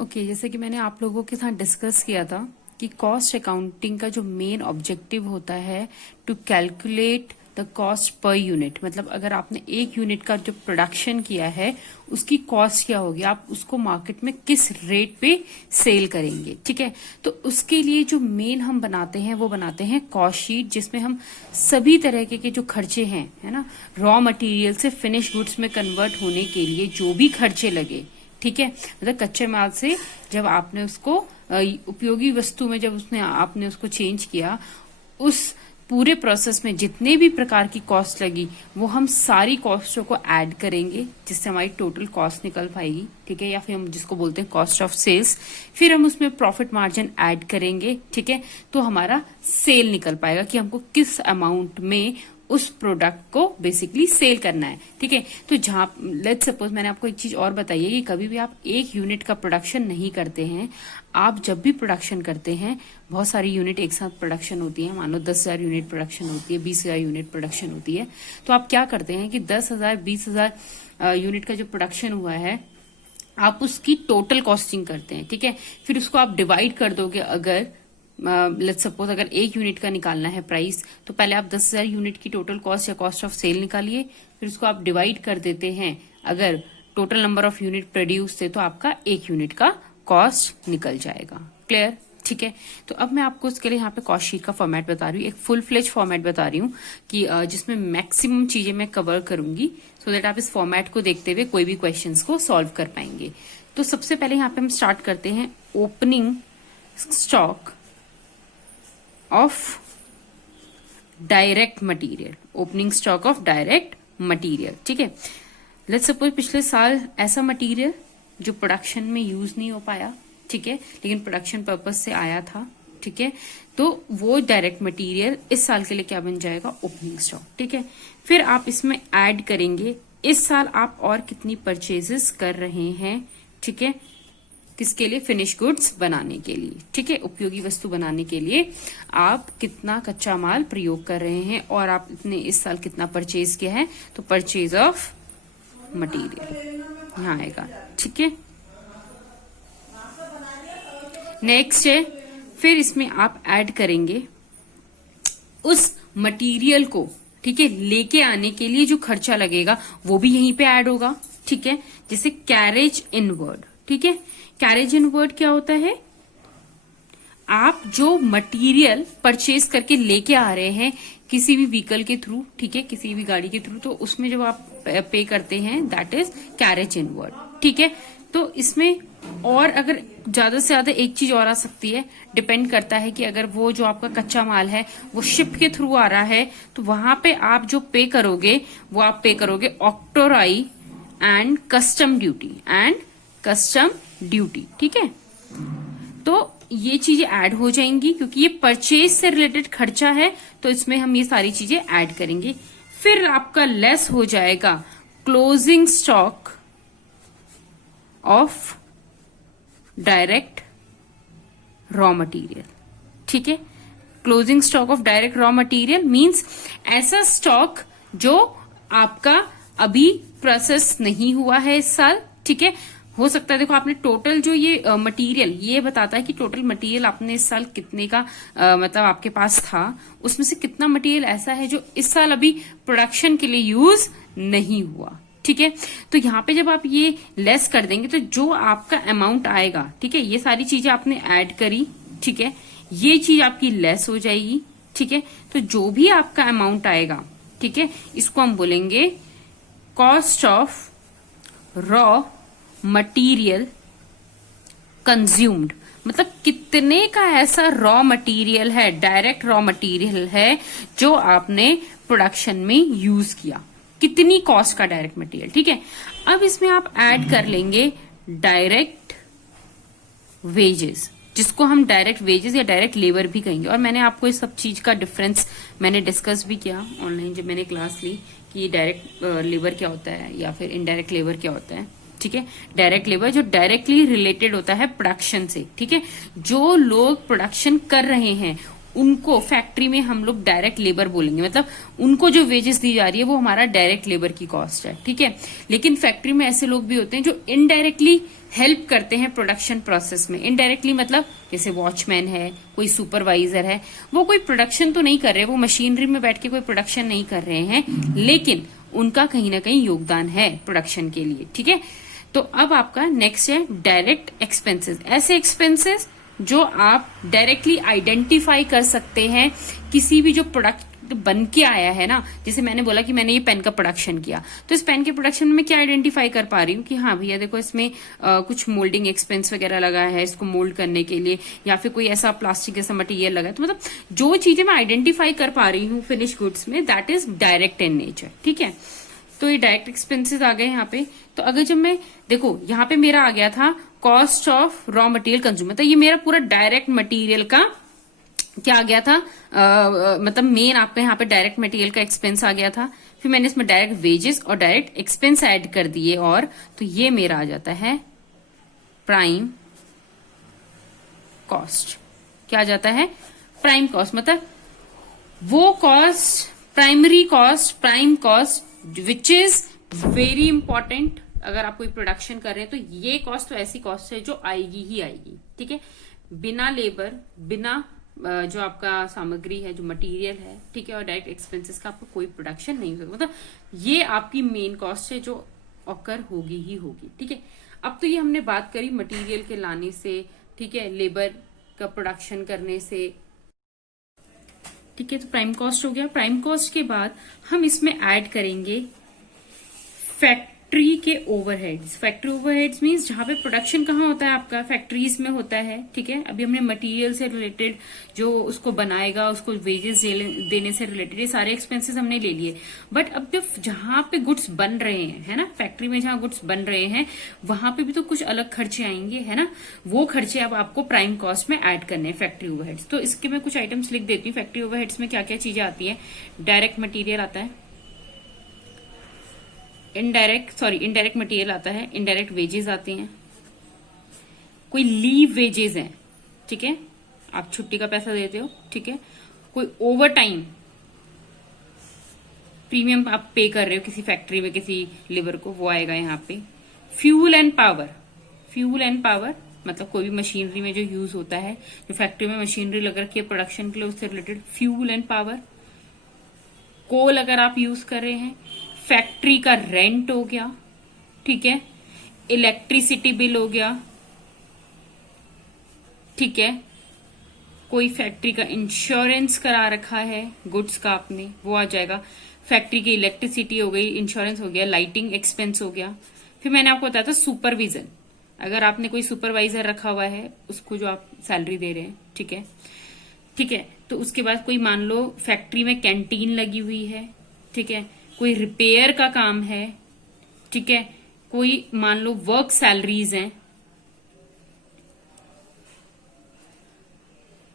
Okay जैसे कि मैंने आप लोगों के साथ डिस्कस किया था कि कॉस्ट अकाउंटिंग का जो मेन ऑब्जेक्टिव होता है to calculate the cost per unit, मतलब अगर आपने एक यूनिट का जो प्रोडक्शन किया है उसकी कॉस्ट क्या होगी, आप उसको मार्केट में किस रेट पे सेल करेंगे। ठीक है, तो उसके लिए जो मेन हम बनाते हैं वो बनाते हैं कॉस्ट शीट, जिसमें हम सभी तरह के जो खर्चे हैं, है ना, रॉ मटेरियल से फिनिश गुड्स में कन्वर्ट होने के लिए जो भी खर्चे लगे, ठीक है, मतलब कच्चे माल से जब आपने उसको उपयोगी वस्तु में जब आपने उसको चेंज किया, उस पूरे प्रोसेस में जितने भी प्रकार की कॉस्ट लगी वो हम सारी कॉस्टों को ऐड करेंगे, जिससे हमारी टोटल कॉस्ट निकल पाएगी। ठीक है, या फिर हम जिसको बोलते हैं कॉस्ट ऑफ सेल्स। फिर हम उसमें प्रॉफिट मार्जिन ऐड करेंगे। ठीक है, तो हमारा सेल निकल पाएगा कि हमको किस अमाउंट में उस प्रोडक्ट को बेसिकली सेल करना है। ठीक है, तो जहां लेट्स सपोज मैंने आपको एक चीज और बताई है कि कभी भी आप एक यूनिट का प्रोडक्शन नहीं करते हैं। आप जब भी प्रोडक्शन करते हैं, बहुत सारी यूनिट एक साथ प्रोडक्शन होती है, मान लो 10,000 यूनिट प्रोडक्शन होती है, 20,000 यूनिट प्रोडक्शन होती है, तो आप क्या करते हैं कि 10,000 20,000 यूनिट का जो प्रोडक्शन हुआ है आप उसकी टोटल कॉस्टिंग करते हैं। ठीक है, फिर उसको आप डिवाइड कर दोगे। अगर लेट्स सपोज अगर एक यूनिट का निकालना है प्राइस, तो पहले आप 10,000 यूनिट की टोटल कॉस्ट या कॉस्ट ऑफ सेल निकालिए, फिर उसको आप डिवाइड कर देते हैं। अगर total number of unit produce थे तो आपका एक यूनिट का कॉस्ट निकल जाएगा। क्लियर? ठीक है, तो अब मैं आपको इसके लिए यहाँ पे कॉस्ट शीट का फॉर्मेट बता रही हूँ, एक फुल फ्लेज फॉर्मेट बता रही हूँ कि जिसमें मैक्सिमम चीजें मैं कवर करूंगी, सो दैट आप इस फॉर्मेट को देखते हुए कोई भी क्वेश्चंस को सॉल्व कर पाएंगे। तो सबसे पहले यहाँ पे हम स्टार्ट करते हैं opening stock of direct material, opening stock of direct material. ठीक है, लेट्स सपोज पिछले साल ऐसा मटेरियल जो प्रोडक्शन में यूज नहीं हो पाया, ठीक है, लेकिन प्रोडक्शन पर्पज से आया था, ठीक है, तो वो डायरेक्ट मटेरियल इस साल के लिए क्या बन जाएगा, ओपनिंग स्टॉक। ठीक है, फिर आप इसमें ऐड करेंगे इस साल आप और कितनी परचेजेस कर रहे हैं। ठीक है, किसके लिए, फिनिश गुड्स बनाने के लिए। ठीक है, उपयोगी वस्तु बनाने के लिए आप कितना कच्चा माल प्रयोग कर रहे हैं और आप इतने इस साल कितना परचेज किया है, तो परचेज ऑफ मटेरियल यहाँ आएगा। ठीक है, नेक्स्ट है, फिर इसमें आप ऐड करेंगे उस मटेरियल को, ठीक है, लेके आने के लिए जो खर्चा लगेगा वो भी यहीं पे ऐड होगा। ठीक है, जैसे कैरेज इनवर्ड। ठीक है, कैरेज इनवर्ड क्या होता है, आप जो मटेरियल परचेज करके लेके आ रहे हैं किसी भी व्हीकल के थ्रू, ठीक है, किसी भी गाड़ी के थ्रू, तो उसमें जब आप पे करते हैं दैट इज कैरेज इनवर्ड। ठीक है, तो इसमें और अगर ज्यादा से ज्यादा एक चीज और आ सकती है, डिपेंड करता है कि अगर वो जो आपका कच्चा माल है वो शिप के थ्रू आ रहा है, तो वहां पे आप जो पे करोगे वो आप पे करोगे ऑक्टोराई एंड कस्टम ड्यूटी। ठीक है, तो ये चीजें ऐड हो जाएंगी क्योंकि ये परचेज से रिलेटेड खर्चा है, तो इसमें हम ये सारी चीजें ऐड करेंगे। फिर आपका लेस हो जाएगा closing stock of direct raw material. ठीक है, closing stock of direct raw material means ऐसा स्टॉक जो आपका अभी प्रोसेस नहीं हुआ है इस साल। ठीक है, हो सकता है, देखो आपने टोटल जो ये मटेरियल, ये बताता है कि टोटल मटेरियल आपने इस साल कितने का मतलब आपके पास था, उसमें से कितना मटेरियल ऐसा है जो इस साल अभी प्रोडक्शन के लिए यूज नहीं हुआ। ठीक है, तो यहाँ पे जब आप ये लेस कर देंगे तो जो आपका अमाउंट आएगा, ठीक है, ये सारी चीजें आपने ऐड करी, ठीक है, ये चीज आपकी लेस हो जाएगी। ठीक है, तो जो भी आपका अमाउंट आएगा, ठीक है, इसको हम बोलेंगे cost of raw material consumed, मतलब कितने का ऐसा रॉ मटेरियल है, डायरेक्ट रॉ मटेरियल है जो आपने प्रोडक्शन में यूज किया, कितनी कॉस्ट का डायरेक्ट मटेरियल। ठीक है, अब इसमें आप ऐड कर लेंगे डायरेक्ट वेजेस, जिसको हम डायरेक्ट वेजेस या डायरेक्ट लेबर भी कहेंगे। और मैंने आपको इस सब चीज का डिफरेंस मैंने डिस्कस भी किया ऑनलाइन जब मैंने क्लास ली कि डायरेक्ट लेबर क्या होता है या फिर इनडायरेक्ट लेबर क्या होता है। ठीक है, डायरेक्ट लेबर जो डायरेक्टली रिलेटेड होता है प्रोडक्शन से। ठीक है, जो लोग प्रोडक्शन कर रहे हैं उनको फैक्ट्री में हम लोग डायरेक्ट लेबर बोलेंगे, मतलब उनको जो वेजेस दी जा रही है वो हमारा डायरेक्ट लेबर की कॉस्ट है। ठीक है, लेकिन फैक्ट्री में ऐसे लोग भी होते हैं जो इनडायरेक्टली हेल्प करते हैं प्रोडक्शन प्रोसेस में। इनडायरेक्टली मतलब जैसे वॉचमैन है, कोई सुपरवाइजर है, वो कोई प्रोडक्शन तो नहीं कर रहे, वो मशीनरी में बैठ के कोई प्रोडक्शन नहीं कर रहे हैं, लेकिन उनका कहीं ना कहीं योगदान है प्रोडक्शन के लिए। ठीक है, तो अब आपका नेक्स्ट है डायरेक्ट एक्सपेंसेस। ऐसे एक्सपेंसेस जो आप डायरेक्टली आइडेंटिफाई कर सकते हैं किसी भी जो प्रोडक्ट बन के आया है ना। जैसे मैंने बोला कि मैंने ये पेन का प्रोडक्शन किया, तो इस पेन के प्रोडक्शन में मैं क्या आइडेंटिफाई कर पा रही हूँ कि हाँ भैया देखो इसमें कुछ मोल्डिंग एक्सपेंस वगैरह लगा है इसको मोल्ड करने के लिए, या फिर कोई ऐसा प्लास्टिक जैसा मटेरियल लगा है। तो मतलब जो चीजें मैं आइडेंटिफाई कर पा रही हूँ फिनिश गुड्स में, that is direct in nature. ठीक है, तो ये डायरेक्ट एक्सपेंसेस आ गए यहाँ पे। तो अगर जब मैं देखो यहाँ पे मेरा आ गया था cost of raw material consumer, तो ये मेरा पूरा डायरेक्ट मटेरियल का क्या आ गया था, मतलब मेन आपका यहाँ पे डायरेक्ट मटेरियल का एक्सपेंस आ गया था। फिर मैंने इसमें डायरेक्ट वेजेस और डायरेक्ट एक्सपेंस ऐड कर दिए, और तो ये मेरा आ जाता है प्राइम कॉस्ट। क्या आ जाता है? प्राइम कॉस्ट, मतलब वो cost, primary cost, prime cost which is very important. अगर आप कोई प्रोडक्शन कर रहे हैं तो ये कॉस्ट तो ऐसी कॉस्ट है जो आएगी ही आएगी। ठीक है, बिना लेबर, बिना जो आपका सामग्री है, जो मटेरियल है, ठीक है, और डायरेक्ट एक्सपेंसेस का आपको कोई प्रोडक्शन नहीं होगा। मतलब ये आपकी मेन कॉस्ट है जो ऑकर होगी ही होगी। ठीक है, अब तो ये हमने बात करी मटेरियल के लाने से, ठीक है, लेबर का प्रोडक्शन करने से। ठीक है, तो प्राइम कॉस्ट हो गया। प्राइम कॉस्ट के बाद हम इसमें ऐड करेंगे फैक्ट्री के ओवरहेड्स। फैक्ट्री ओवरहेड्स मींस जहां पे प्रोडक्शन कहाँ होता है आपका, फैक्ट्रीज में होता है। ठीक है, अभी हमने मटेरियल से रिलेटेड, जो उसको बनाएगा उसको वेजेस देने से रिलेटेड, ये सारे एक्सपेंसेस हमने ले लिए। बट अब जब जहां पे गुड्स बन रहे हैं, है ना, फैक्ट्री में जहां गुड्स बन रहे हैं वहां पे भी तो कुछ अलग खर्चे आएंगे, है ना। वो खर्चे अब आपको प्राइम कॉस्ट में ऐड करने हैं, फैक्ट्री ओवरहेड्स। तो इसके मैं कुछ आइटम्स लिख देती हूँ। फैक्ट्री ओवरहेड्स में क्या क्या चीजें आती है? डायरेक्ट मटीरियल आता है, इनडायरेक्ट मटेरियल आता है, इनडायरेक्ट वेजेस आते हैं, कोई लीव वेजेस हैं, ठीक है, आप छुट्टी का पैसा देते हो, ठीक है, कोई ओवर टाइम प्रीमियम आप पे कर रहे हो किसी फैक्ट्री में किसी लेबर को, वो आएगा यहाँ पे। Fuel and power, fuel and power मतलब कोई भी मशीनरी में जो यूज होता है, जो फैक्ट्री में मशीनरी लग रखी है प्रोडक्शन के लिए, उससे रिलेटेड फ्यूल एंड पावर। कोल अगर आप यूज कर रहे हैं, फैक्ट्री का रेंट हो गया, ठीक है, इलेक्ट्रिसिटी बिल हो गया, ठीक है, कोई फैक्ट्री का इंश्योरेंस करा रखा है गुड्स का आपने, वो आ जाएगा। फैक्ट्री की इलेक्ट्रिसिटी हो गई, इंश्योरेंस हो गया, लाइटिंग एक्सपेंस हो गया। फिर मैंने आपको बताया था सुपरविजन, अगर आपने कोई सुपरवाइजर रखा हुआ है उसको जो आप सैलरी दे रहे हैं, ठीक है, ठीक है, तो उसके बाद कोई मान लो फैक्ट्री में कैंटीन लगी हुई है, ठीक है, कोई रिपेयर का काम है, ठीक है, कोई मान लो वर्क सैलरीज हैं,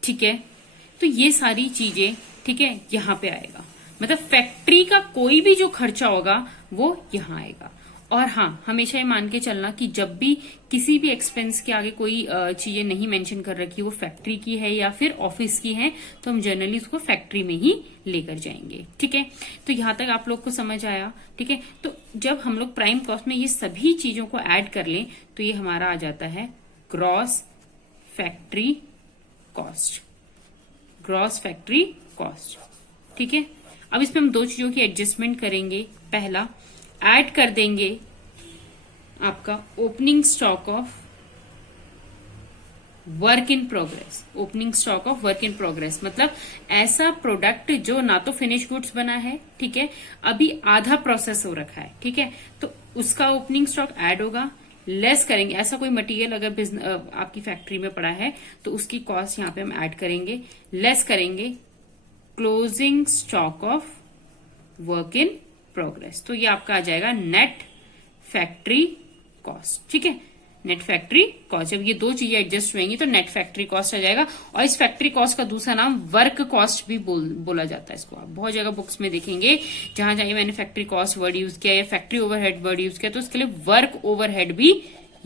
ठीक है, तो ये सारी चीजें, ठीक है, यहां पे आएगा। मतलब फैक्ट्री का कोई भी जो खर्चा होगा वो यहां आएगा। और हाँ, हमेशा ये मान के चलना कि जब भी किसी भी एक्सपेंस के आगे कोई चीजें नहीं मेंशन कर रखी, वो फैक्ट्री की है या फिर ऑफिस की है, तो हम जनरली उसको फैक्ट्री में ही लेकर जाएंगे। ठीक है, तो यहां तक आप लोग को समझ आया। ठीक है, तो जब हम लोग प्राइम कॉस्ट में ये सभी चीजों को ऐड कर लें तो ये हमारा आ जाता है gross factory cost, gross factory cost. ठीक है, अब इसमें हम दो चीजों की एडजस्टमेंट करेंगे। पहला, ऐड कर देंगे आपका opening stock of work in progress. Opening stock of work in progress मतलब ऐसा प्रोडक्ट जो ना तो फिनिश गुड्स बना है, ठीक है, अभी आधा प्रोसेस हो रखा है, ठीक है, तो उसका ओपनिंग स्टॉक ऐड होगा। लेस करेंगे, ऐसा कोई मटेरियल अगर आपकी फैक्ट्री में पड़ा है तो उसकी कॉस्ट यहां पे हम ऐड करेंगे, लेस करेंगे closing stock of work in progress. तो ये आपका आ जाएगा नेट फैक्ट्री कॉस्ट। ठीक है, नेट फैक्ट्री कॉस्ट। जब ये दो चीजें एडजस्ट होंगी तो नेट फैक्ट्री कॉस्ट आ जाएगा। और इस फैक्ट्री कॉस्ट का दूसरा नाम वर्क कॉस्ट भी बोला जाता है। इसको आप बहुत जगह बुक्स में देखेंगे, जहां जहां मैंने फैक्ट्री कॉस्ट वर्ड यूज किया या फैक्ट्री ओवरहेड वर्ड यूज किया, तो उसके लिए वर्क ओवरहेड भी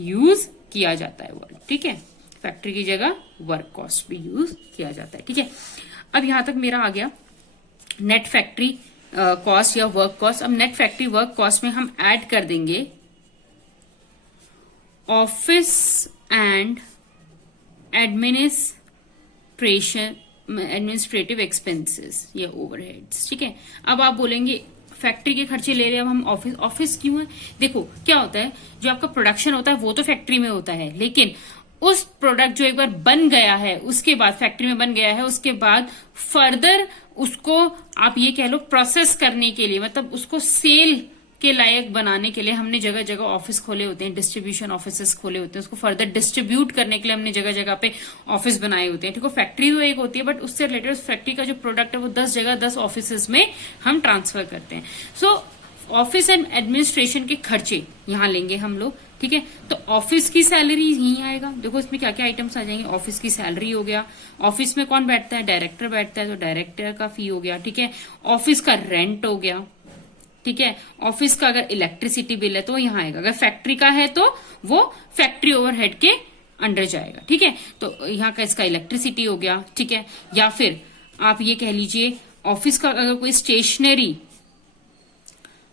यूज किया जाता है वर्ड। ठीक है, फैक्ट्री की जगह वर्क कॉस्ट भी यूज किया जाता है। ठीक है, अब यहां तक मेरा आ गया नेट फैक्ट्री कॉस्ट या वर्क कॉस्ट। अब नेट फैक्ट्री वर्क कॉस्ट में हम ऐड कर देंगे ऑफिस एंड एडमिनिस्ट्रेटिव एक्सपेंसेस या ओवरहेड्स। ठीक है, अब आप बोलेंगे फैक्ट्री के खर्चे ले रहे हैं अब हम, ऑफिस क्यों है? देखो क्या होता है, जो आपका प्रोडक्शन होता है वो तो फैक्ट्री में होता है, लेकिन उस प्रोडक्ट जो एक बार बन गया है, उसके बाद फैक्ट्री में बन गया है, उसके बाद फर्दर उसको आप ये कह लो प्रोसेस करने के लिए, मतलब उसको सेल के लायक बनाने के लिए हमने जगह जगह ऑफिस खोले होते हैं, डिस्ट्रीब्यूशन ऑफिस खोले होते हैं, उसको फर्दर डिस्ट्रीब्यूट करने के लिए हमने जगह जगह पे ऑफिस बनाए होते हैं। ठीक है, फैक्ट्री तो एक होती है, बट उससे रिलेटेड उस फैक्ट्री का जो प्रोडक्ट है वो 10 जगह 10 ऑफिस में हम ट्रांसफर करते हैं। सो ऑफिस एंड एडमिनिस्ट्रेशन के खर्चे यहां लेंगे हम लोग। ठीक है, तो ऑफिस की सैलरी यहीं आएगा। देखो इसमें क्या क्या आइटम्स आ जाएंगे, ऑफिस की सैलरी हो गया, ऑफिस में कौन बैठता है, डायरेक्टर बैठता है, तो डायरेक्टर का फी हो गया। ठीक है, ऑफिस का रेंट हो गया। ठीक है, ऑफिस का अगर इलेक्ट्रिसिटी बिल है तो यहाँ आएगा, अगर फैक्ट्री का है तो वो फैक्ट्री ओवरहेड के अंडर जाएगा। ठीक है, तो यहाँ का इसका इलेक्ट्रिसिटी हो गया। ठीक है, या फिर आप ये कह लीजिए ऑफिस का अगर कोई स्टेशनरी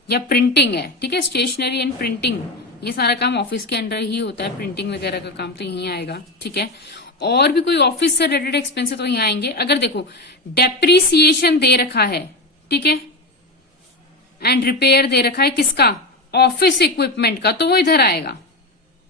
या प्रिंटिंग है, ठीक है, स्टेशनरी एंड प्रिंटिंग, ये सारा काम ऑफिस के अंडर ही होता है, प्रिंटिंग वगैरह का काम तो यहीं आएगा। ठीक है, और भी कोई ऑफिस से रिलेटेड एक्सपेंस है तो यहाँ आएंगे। अगर देखो डेप्रीसिएशन दे रखा है, ठीक है, एंड रिपेयर दे रखा है किसका, ऑफिस इक्विपमेंट का, तो वो इधर आएगा।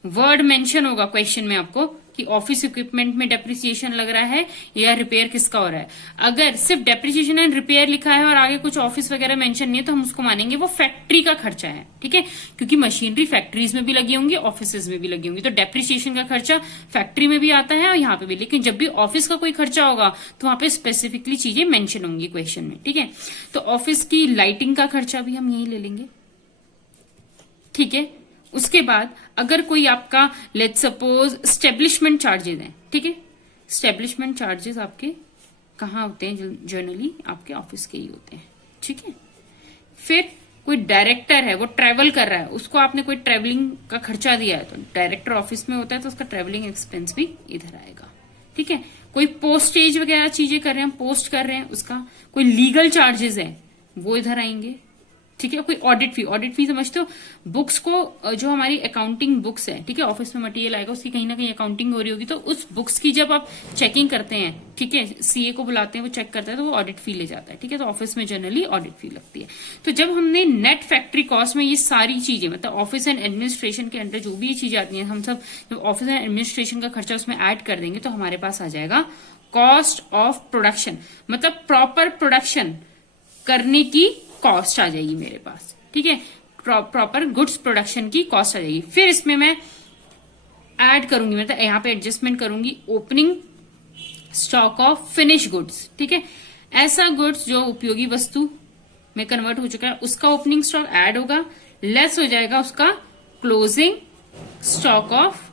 वर्ड मेंशन होगा क्वेश्चन में आपको कि ऑफिस इक्विपमेंट में डेप्रिसिएशन लग रहा है या रिपेयर किसका हो रहा है। अगर सिर्फ डेप्रिसिएशन एंड रिपेयर लिखा है और आगे कुछ ऑफिस वगैरह मेंशन नहीं है तो हम उसको मानेंगे वो फैक्ट्री का खर्चा है। ठीक है, क्योंकि मशीनरी फैक्ट्रीज में भी लगी होंगी, ऑफिस में भी लगी होंगी, तो डेप्रिसिएशन का खर्चा फैक्ट्री में भी आता है और यहाँ पे भी। लेकिन जब भी ऑफिस का कोई खर्चा होगा तो वहां पे स्पेसिफिकली चीजें मेंशन होंगी क्वेश्चन में। ठीक है, तो ऑफिस की लाइटिंग का खर्चा भी हम यही ले लेंगे। ठीक है, उसके बाद अगर कोई आपका लेट्स सपोज स्टेब्लिशमेंट चार्जेस हैं, ठीक है, स्टेब्लिशमेंट चार्जेस आपके कहाँ होते हैं, जनरली आपके ऑफिस के ही होते हैं। ठीक है, फिर कोई डायरेक्टर है वो ट्रेवल कर रहा है, उसको आपने कोई ट्रेवलिंग का खर्चा दिया है, तो डायरेक्टर ऑफिस में होता है तो उसका ट्रेवलिंग एक्सपेंस भी इधर आएगा। ठीक है, कोई पोस्टेज वगैरह चीजें कर रहे हैं, हम पोस्ट कर रहे हैं, उसका कोई लीगल चार्जेस है वो इधर आएंगे। ठीक है, कोई ऑडिट फी समझते हो, बुक्स को जो हमारी अकाउंटिंग बुक्स है, ठीक है, ऑफिस में मटेरियल आएगा उसकी कहीं ना कहीं अकाउंटिंग हो रही होगी, तो उस बुक्स की जब आप चेकिंग करते हैं, ठीक है, सीए को बुलाते हैं, वो चेक करता है तो वो ऑडिट फी ले जाता है। ठीक है, तो ऑफिस में जनरली ऑडिट फी लगती है। तो जब हमने नेट फैक्ट्री कॉस्ट में ये सारी चीजें, मतलब ऑफिस एंड एडमिनिस्ट्रेशन के अंदर जो भी चीजें आती हैं, हम सब जब ऑफिस एंड एडमिनिस्ट्रेशन का खर्चा उसमें ऐड कर देंगे तो हमारे पास आ जाएगा कॉस्ट ऑफ प्रोडक्शन, मतलब प्रॉपर प्रोडक्शन करने की कॉस्ट आ जाएगी मेरे पास। ठीक है, प्रॉपर गुड्स प्रोडक्शन की कॉस्ट आ जाएगी। फिर इसमें मैं ऐड करूंगी, मतलब यहाँ पे एडजस्टमेंट करूंगी opening stock of finish goods. ठीक है, ऐसा गुड्स जो उपयोगी वस्तु में कन्वर्ट हो चुका है उसका ओपनिंग स्टॉक ऐड होगा, लेस हो जाएगा उसका closing stock of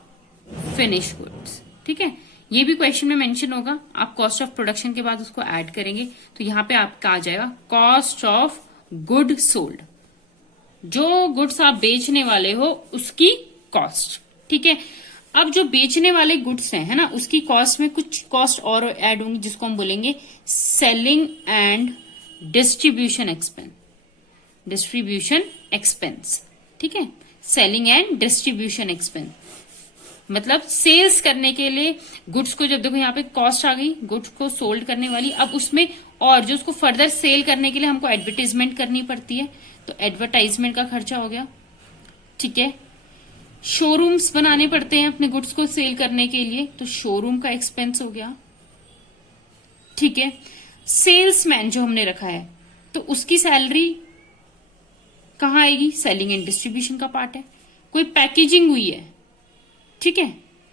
finish goods. ठीक है, ये भी क्वेश्चन में मेंशन होगा, आप कॉस्ट ऑफ प्रोडक्शन के बाद उसको ऐड करेंगे तो यहां पे आपका आ जाएगा कॉस्ट ऑफ गुड सोल्ड, जो गुड्स आप बेचने वाले हो उसकी कॉस्ट। ठीक है, अब जो बेचने वाले गुड्स हैं, है ना, उसकी कॉस्ट में कुछ कॉस्ट और ऐड होंगी जिसको हम बोलेंगे सेलिंग एंड डिस्ट्रीब्यूशन एक्सपेंस। ठीक है, सेलिंग एंड डिस्ट्रीब्यूशन एक्सपेंस मतलब सेल्स करने के लिए गुड्स को, जब देखो यहाँ पे कॉस्ट आ गई गुड्स को सोल्ड करने वाली, अब उसमें और जो उसको फर्दर सेल करने के लिए हमको एडवर्टाइजमेंट करनी पड़ती है, तो एडवर्टाइजमेंट का खर्चा हो गया। ठीक है, शोरूम्स बनाने पड़ते हैं अपने गुड्स को सेल करने के लिए, तो शोरूम का एक्सपेंस हो गया। ठीक है, सेल्समैन जो हमने रखा है तो उसकी सैलरी कहाँ आएगी, सेलिंग एंड डिस्ट्रीब्यूशन का पार्ट है। कोई पैकेजिंग हुई है, ठीक है,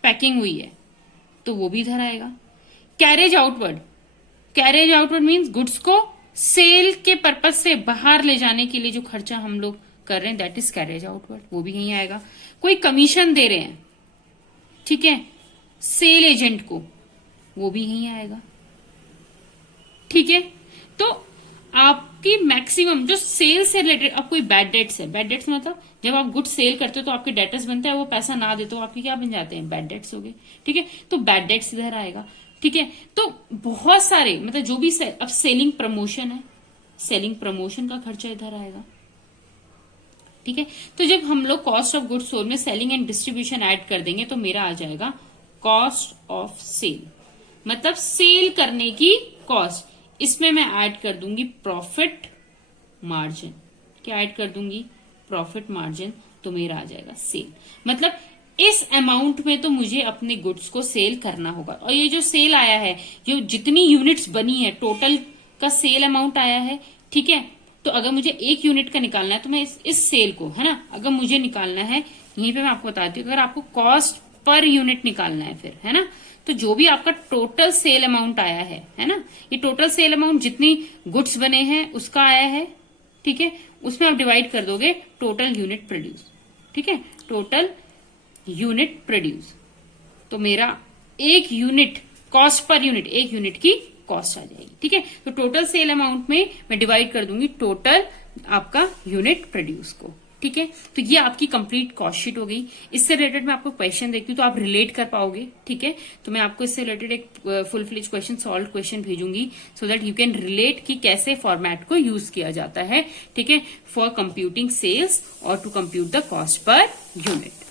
पैकिंग हुई है तो वो भी इधर आएगा। कैरेज आउटवर्ड मीन्स गुड्स को सेल के पर्पज से बाहर ले जाने के लिए जो खर्चा हम लोग कर रहे हैं, दैट इज कैरेज आउटवर्ड, वो भी यहीं आएगा। कोई कमीशन दे रहे हैं, ठीक है, सेल एजेंट को, वो भी यहीं आएगा। ठीक है, तो आपकी मैक्सिमम जो सेल से रिलेटेड, अब कोई बैड डेट्स है, बैड डेट्स मतलब जब आप गुड सेल करते हो तो आपके डेटर्स बनते हैं, वो पैसा ना दे तो आपके क्या बन जाते हैं, बैड डेट्स हो गए। ठीक है, तो बैड डेट्स इधर आएगा। ठीक है, तो बहुत सारे मतलब जो भी अब सेलिंग प्रमोशन है, सेलिंग प्रमोशन का खर्चा इधर आएगा। ठीक है। तो जब हम लोग कॉस्ट ऑफ गुड्स सोल्ड में सेलिंग एंड डिस्ट्रीब्यूशन ऐड कर देंगे तो मेरा आ जाएगा कॉस्ट ऑफ सेल, मतलब सेल करने की कॉस्ट। इसमें मैं ऐड कर दूंगी प्रॉफिट मार्जिन। क्या ऐड कर दूंगी? Profit margin. तो मेरा आ जाएगा सेल। मतलब इस अमाउंट में तो मुझे अपने गुड्स को सेल करना होगा। और ये जो सेल आया है, जो जितनी यूनिट्स बनी है, टोटल का सेल अमाउंट आया है, ठीक है। तो अगर मुझे एक यूनिट का निकालना है तो मैं इस सेल को, है ना, अगर मुझे निकालना है, यहीं पे मैं आपको बताती हूँ, अगर आपको कॉस्ट पर यूनिट निकालना है फिर, है ना, तो जो भी आपका टोटल सेल अमाउंट आया है ना, ये टोटल सेल अमाउंट जितनी गुड्स बने हैं उसका आया है, ठीक है। उसमें आप डिवाइड कर दोगे टोटल यूनिट प्रोड्यूस, ठीक है, टोटल यूनिट प्रोड्यूस। तो मेरा एक यूनिट कॉस्ट पर यूनिट, एक यूनिट की कॉस्ट आ जाएगी, ठीक है। तो टोटल सेल अमाउंट में मैं डिवाइड कर दूंगी टोटल आपका यूनिट प्रोड्यूस को, ठीक है। तो ये आपकी कंप्लीट कॉस्ट शीट हो गई। इससे रिलेटेड मैं आपको क्वेश्चन देखती हूँ तो आप रिलेट कर पाओगे, ठीक है। तो मैं आपको इससे रिलेटेड एक full fledge question, solve question भेजूंगी so that you can relate कि कैसे फॉर्मेट को यूज किया जाता है, ठीक है, फॉर कंप्यूटिंग सेल्स और to compute the cost per unit.